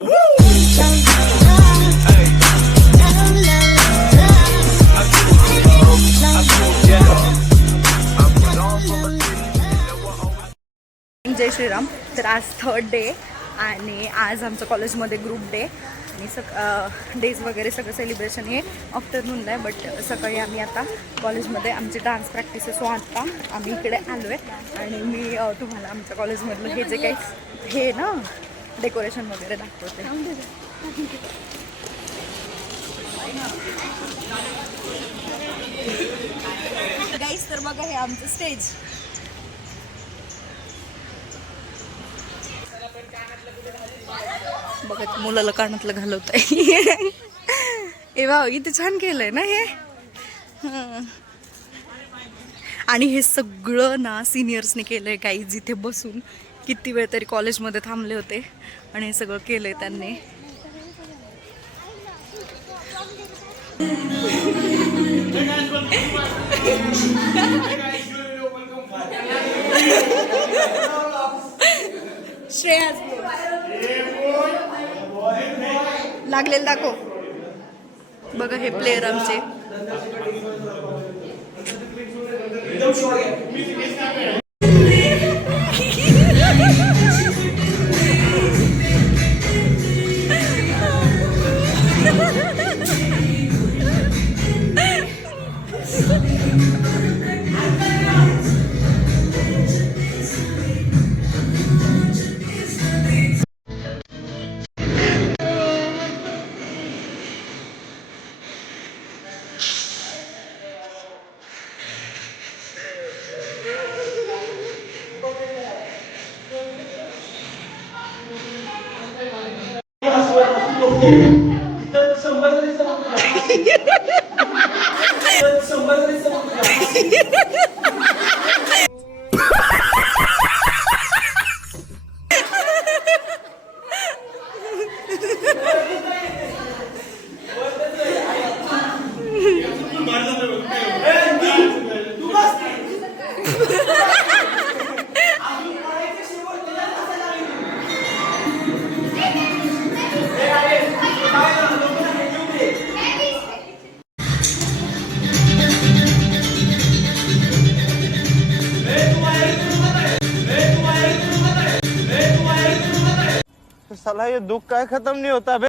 जय श्रीराम. तर आज 3rd day आणि आज आमच्या कॉलेजमध्ये ग्रुप डे आणि डेज वगैरे सगळं सेलिब्रेशन हे आफ्टरनूनला आहे. बट सकाळी आम्ही आता कॉलेजमध्ये आमची डान्स प्रॅक्टिसेस वाटता आम्ही इकडे आलो आहे आणि मी तुम्हाला आमच्या कॉलेजमधलं हे जे काही हे ना डेकोरेशन वगैरे दाखवते. गाईस तर बघा हे आमचं स्टेज. बघा मुलाला कानातलं घालवत आहे. ए वा इथे छान केलंय ना हे. आणि हे सगळं ना सिनियर्सने केलंय. काही जिथे बसून किती वेळ तरी कॉलेजमध्ये थांबले होते आणि हे सगळं केलंय त्यांनी. श्रेयास लागलेलं दाखव. बघा हे प्लेयर आमचे. साला ये दुख का खत्म नहीं होता बे.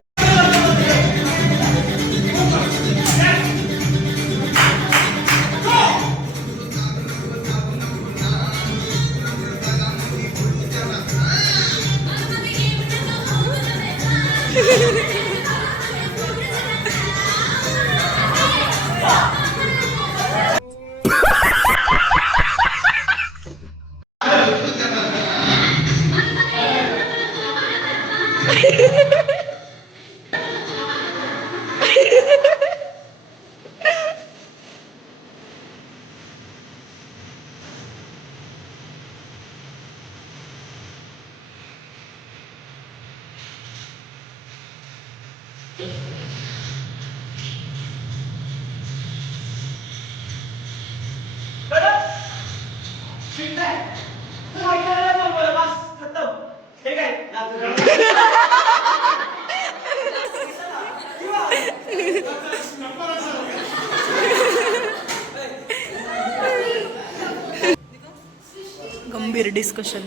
गंभीर discussion.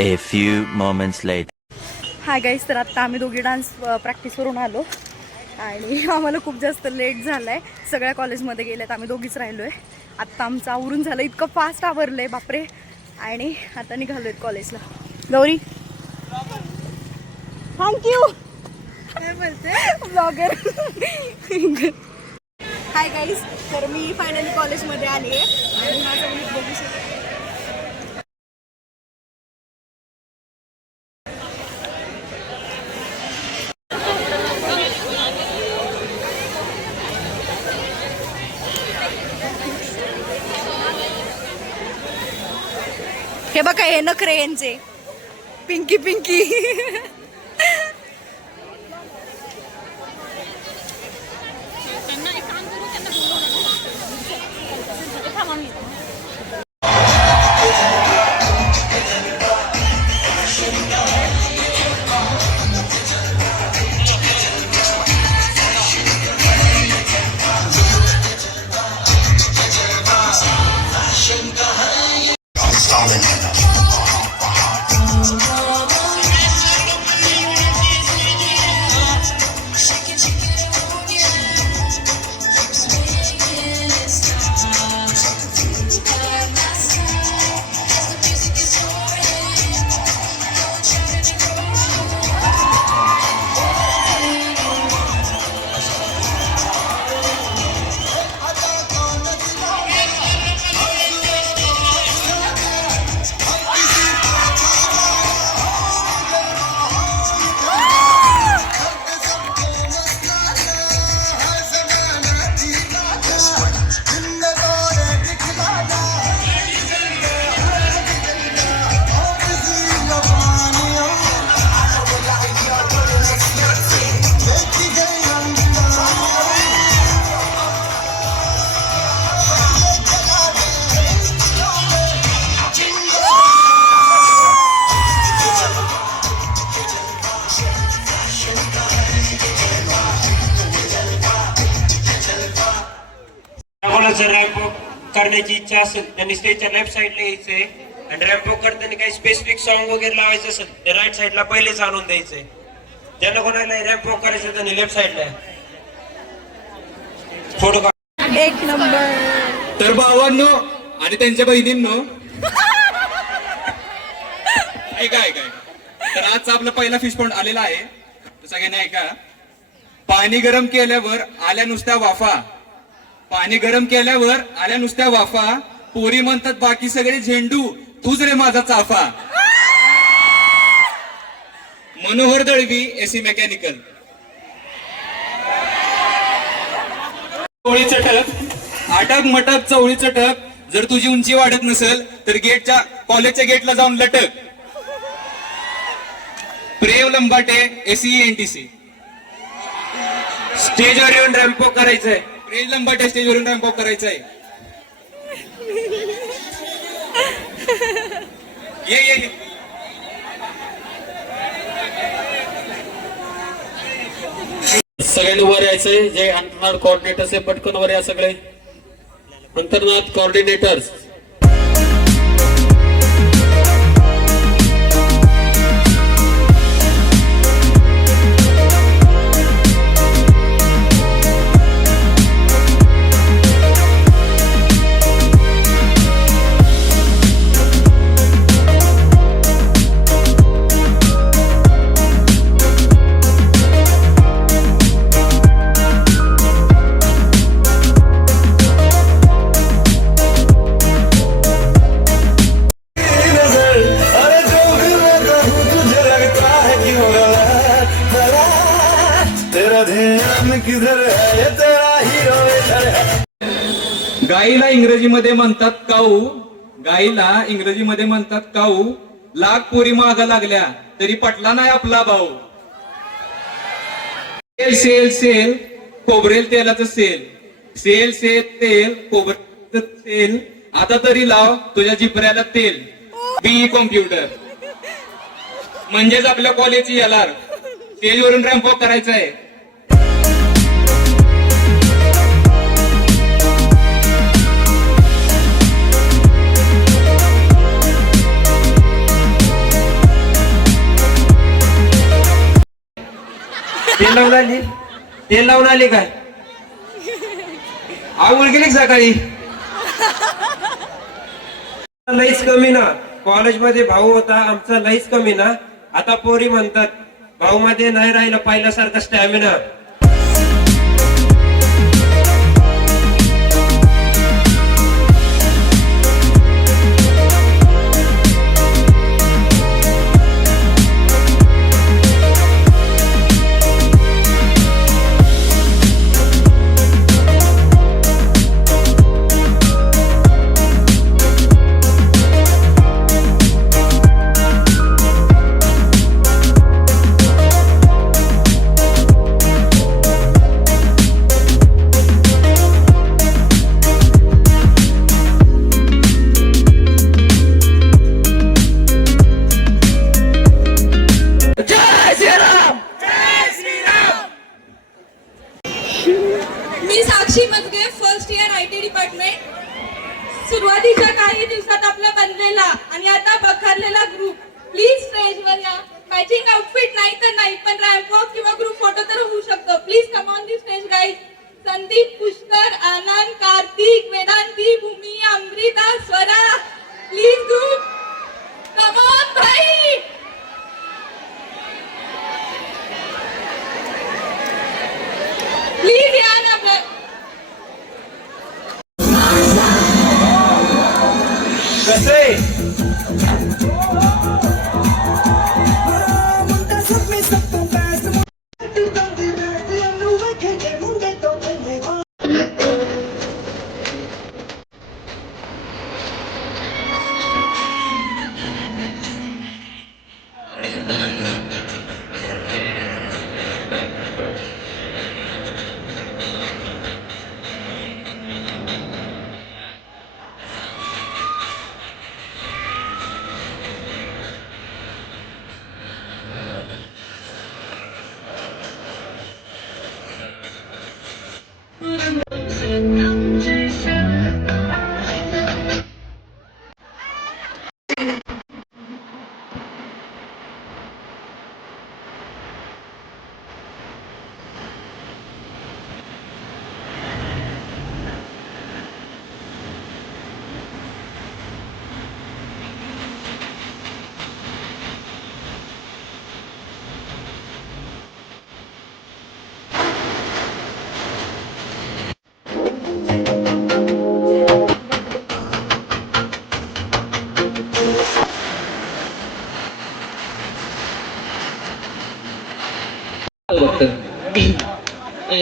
A few moments later. Hi guys, तर आत्ता आम्ही दोघी डान्स प्रॅक्टिसवरून आलो आणि आम्हाला खूप जास्त लेट झालं आहे. सगळ्या कॉलेजमध्ये गेल्यात, आम्ही दोघीच राहिलो आहे. आत्ता आमचं आवरून झालं, इतकं फास्ट आवरलं आहे बापरे. आणि आता निघालो आहेत कॉलेजला. गौरी थँक्यू काय बोलते ब्लॉगर. हाय गाईस, तर मी फायनली कॉलेजमध्ये आली आहे आणि माझं मी बघू शकते. हे बघा, हे नखरे यांचे पिंकी पिंकी. जर रॅम्प वॉक करण्याची इच्छा असेल त्यांनी स्टेजच्या लेफ्ट साईडला यायचंय आणि रॅम्प वॉक करताना काही स्पेसिफिक सॉन्ग वगैरे लावायचं असेल ते राईट साईडला पहिलेच आणून द्यायचंय. ज्यांना कोणाला रॅम्प वॉक करायचं त्यांनी लेफ्ट साईडला फोटो काढ. एक नंबर. तर भावांनो आणि त्यांच्या बहिणींनो, ऐका ऐका. तर आजचा आपला पहिला फिश पॉइंट आलेला आहे, तर सगळ्यांनी ऐका. पाणी गरम केल्यावर आल्या नुसत्या वाफा, पाणी गरम केल्यावर आल्या नुसत्या वाफा, पोरी म्हणतात बाकी सगळे झेंडू, तूच रे माझा चाफा. Manohar Dalvi, AC mechanical. चवळीचं ठक, आटक मटक चवळीचं ठक. जर तुझी उंची वाढत नसेल तर गेटच्या कॉलेजच्या गेटला जाऊन लटक. प्रेम लंबाटे, एसी एनटीसी. स्टेजवर येऊन रॅम्प वॉक करायचंय. प्रेम लंबाटे, स्टेजवरून रॅम्प वॉक करायचंय. ये ये ये. सगळ्यांनी वर यायचंय. जे अंतर्नाद कोऑर्डिनेटर्स आहे पटकन वर या सगळे. अंतर्नाद कोऑर्डिनेटर्स. गाईला इंग्रजीमध्ये म्हणतात काऊ, गाईला इंग्रजीमध्ये म्हणतात काऊ. लाख पोरी मागा लागल्या तरी पटला नाही आपला भाऊ. सेल सेल सेल खोबरेल तेलाचं सेल, सेल सेल तेल खोबरेल सेल. आता तरी लाव तुझ्या जिपऱ्याला तेल. बीई कॉम्प्युटर म्हणजेच आपल्या कॉलेजची एलआर. स्टेजवरून रॅम्प वॉक करायचं आहे. लावून आली? तेल लावून आली काय? आंघोळ गेली का सकाळी? लईच कमी ना. कॉलेजमध्ये भाऊ होता आमचा, लईच कमी ना. आता पोरी म्हणतात भाऊ मध्ये नाही राहिलं पहिल्यासारखा stamina. Me Sakshi Majage, first year IT department. सुरुवातीच्या काही दिवसात आपला बनलेला आणि आता बखरलेला ग्रुप प्लीज स्टेजवर या. मॅचिंग आउटफिट नाही तर नाही, पण रॅम्प वॉक किंवा ग्रुप फोटो तर होऊ शकतो. Please come on the stage guys. Sandeep, Pushkar, Anand, Kartik, Vedanti, Bhumi, Amrita, Swara. Please group come on भाई. प्लीज या ना आपलं. कसं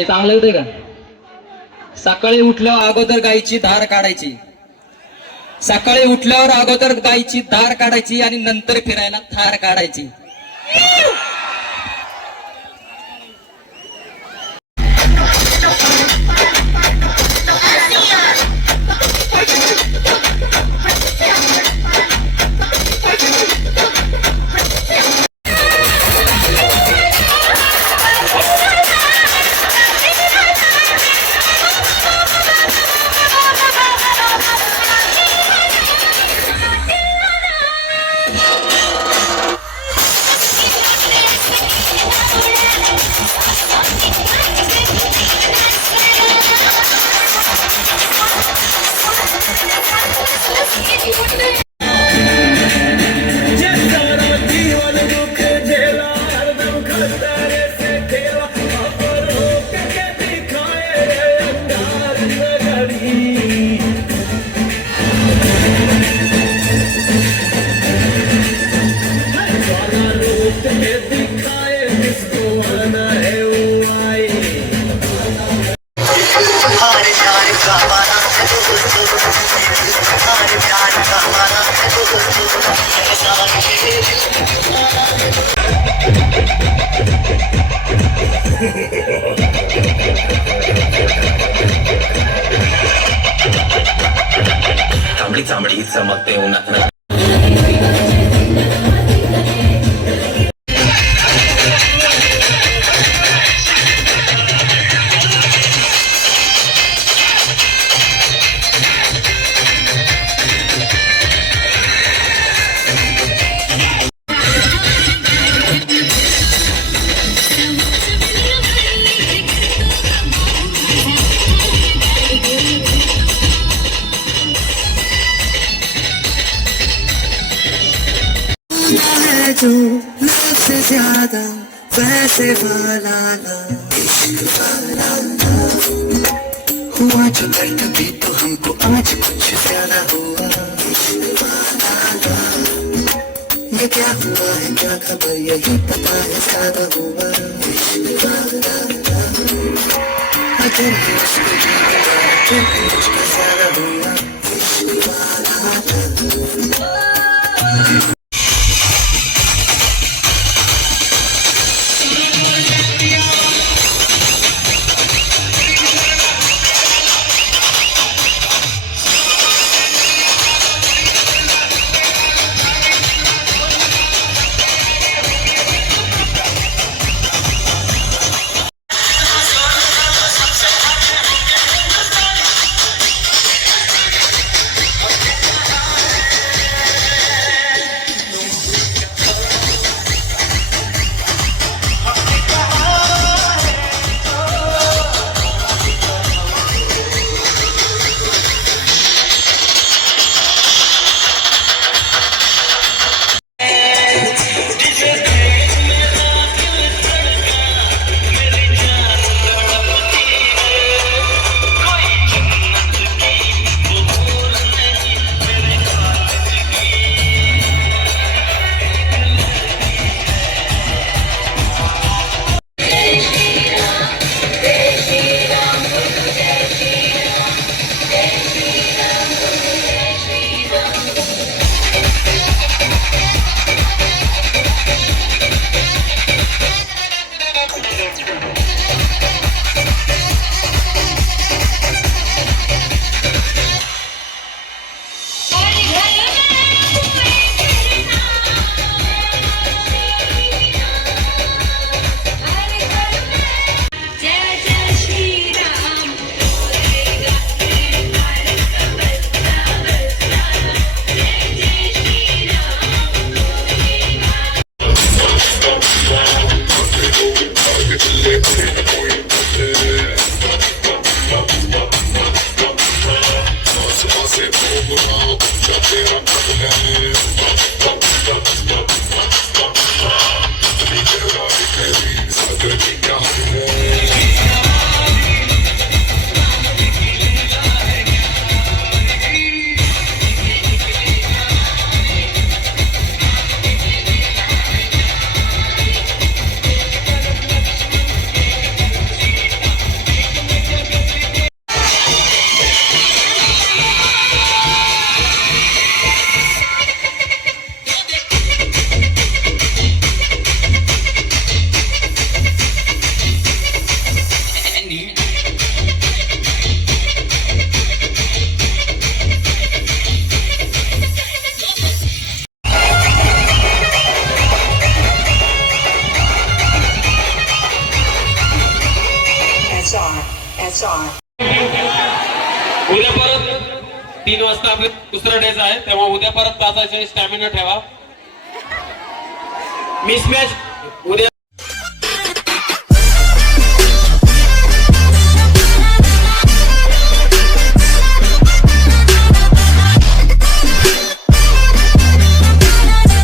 चांगलं होतंय का? सकाळी उठल्यावर अगोदर गायची धार काढायची. सकाळी उठल्यावर अगोदर गायची धार काढायची आणि नंतर फिरायला थार काढायची. तू लव से ज्यादा वैसे वाला ना इश्क वाला ना हुआ जो दर्द भी तो हमको आज कुछ ज्यादा हुआ इश्क वाला ना ये क्या हुआ है क्या खबर यही पता है ज्यादा हुआ इश्क वाला ना अगर ये उसको जीना फिर भी मुझको ज्यादा हुआ इश्क वाला ना उद्या परत 3 वाजता आपले दुसरा डेज आहे तेव्हा उद्या परत तासाचे स्टॅमिना ठेवा मिसमॅच उद्या